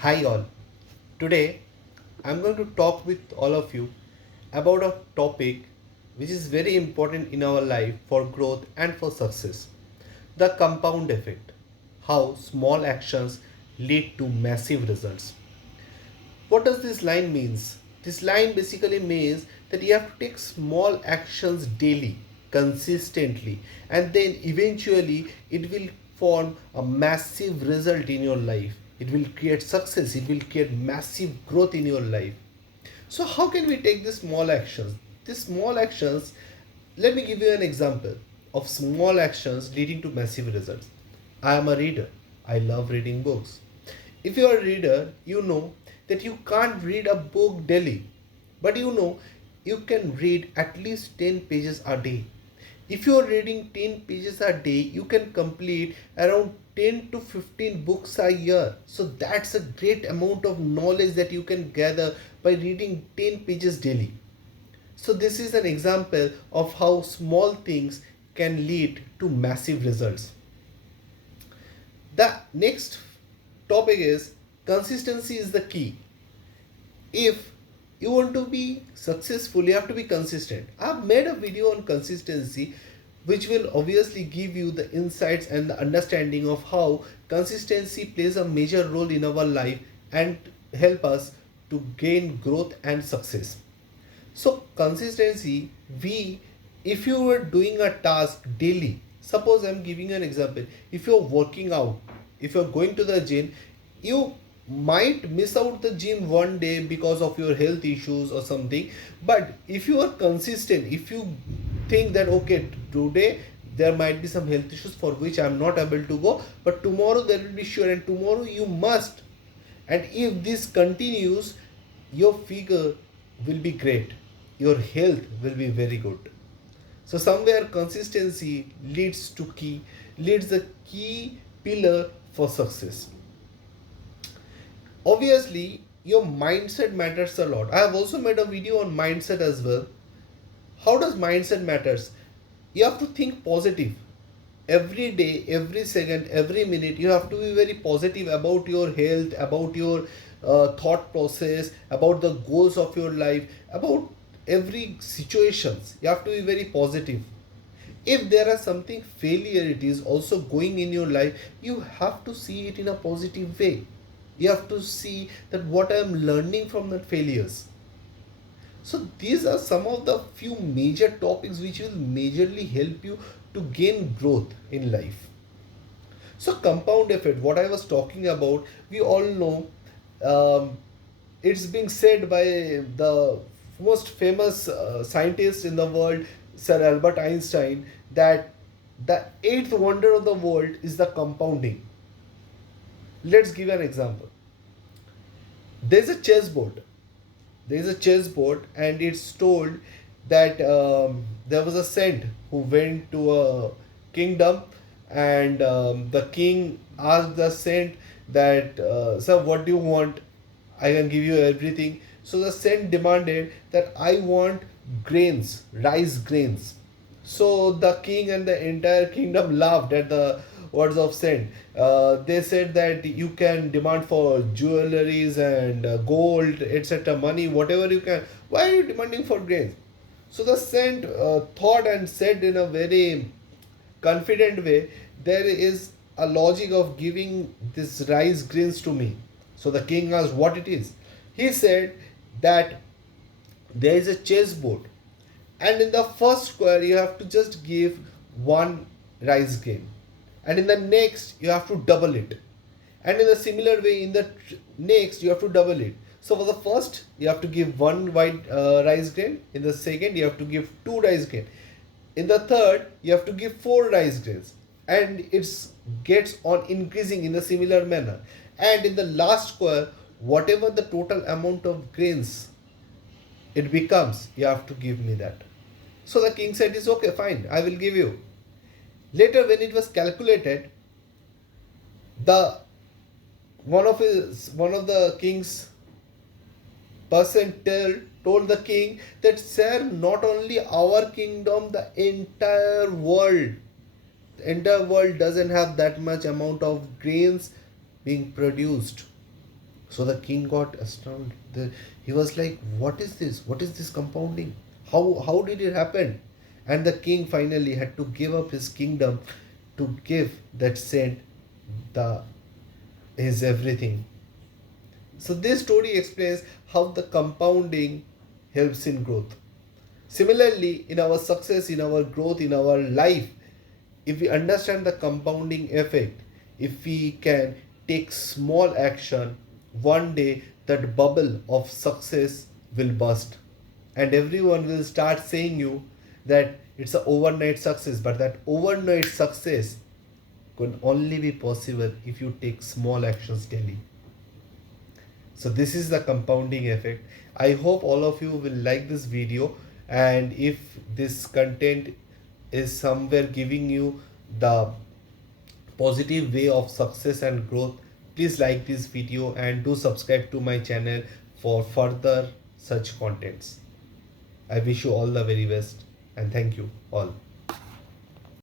Hi all. Today I'm going to talk with all of you about a topic which is very important in our life for growth and for success. The compound effect. How small actions lead to massive results. What does this line means? This line basically means that you have to take small actions daily, consistently, and then eventually it will form a massive result in your life. It will create success, it will create massive growth in your life. So how can we take these small actions? These small actions, let me give you an example of small actions leading to massive results. I am a reader. I love reading books. If you are a reader, you know that you can't read a book daily, but you know you can read at least 10 pages a day. If you are reading 10 pages a day, you can complete around 10 to 15 books a year. So that's a great amount of knowledge that you can gather by reading 10 pages daily. So this is an example of how small things can lead to massive results. The next topic is consistency is the key. If you want to be successful, you have to be consistent. I've made a video on consistency which will obviously give you the insights and the understanding of how consistency plays a major role in our life and help us to gain growth and success. So consistency, we if you were doing a task daily, suppose I'm giving you an example. If you're working out, if you're going to the gym, you might miss out the gym one day because of your health issues or something. But if you are consistent, if you think that okay, today there might be some health issues for which I'm not able to go, but tomorrow there will be sure, and tomorrow you must. And if this continues, your figure will be great, your health will be very good. So somewhere consistency leads the key pillar for success. Obviously your mindset matters a lot. I have also made a video on mindset as well. How does mindset matters? You have to think positive every day, every second, every minute. You have to be very positive about your health, about your thought process, about the goals of your life, about every situations. You have to be very positive. If there are something failure it is also going in your life, you have to see it in a positive way. You have to see that what I am learning from the failures. So these are some of the few major topics which will majorly help you to gain growth in life. So compound effect, what I was talking about, we all know, it's being said by the most famous scientist in the world, Sir Albert Einstein, that the eighth wonder of the world is the compounding. Let's give an example. There's a chessboard. There's a chessboard, and it's told that there was a saint who went to a kingdom, and the king asked the saint that, sir, what do you want? I can give you everything. So the saint demanded that I want grains, rice grains. So the king and the entire kingdom laughed at the words of saint. They said that you can demand for jewelries and gold, etc., money, whatever you can. Why are you demanding for grains? So the saint thought and said in a very confident way, there is a logic of giving this rice grains to me. So the king asked what it is. He said that there is a chessboard, and in the first square you have to just give one rice grain, and in the next you have to double it, and in a similar way in the next you have to double it. So for the first you have to give one white rice grain, in the second you have to give two rice grain, in the third you have to give four rice grains, and it gets on increasing in a similar manner. And in the last square, whatever the total amount of grains it becomes, you have to give me that. So the king said, "Is okay, fine, I will give you." Later, when it was calculated, the one of the king's person told the king that, sir, not only our kingdom, the entire world doesn't have that much amount of grains being produced. So the king got astounded. He was like, "What is this? What is this compounding? How did it happen?" And the king finally had to give up his kingdom to give that saint the his everything. So this story explains how the compounding helps in growth. Similarly, in our success, in our growth, in our life, if we understand the compounding effect, if we can take small action, one day that bubble of success will burst. And everyone will start saying you that it's an overnight success, but that overnight success can only be possible if you take small actions daily. So this is the compounding effect. I hope all of you will like this video, and if this content is somewhere giving you the positive way of success and growth, please like this video and do subscribe to my channel for further such contents. I wish you all the very best and thank you all.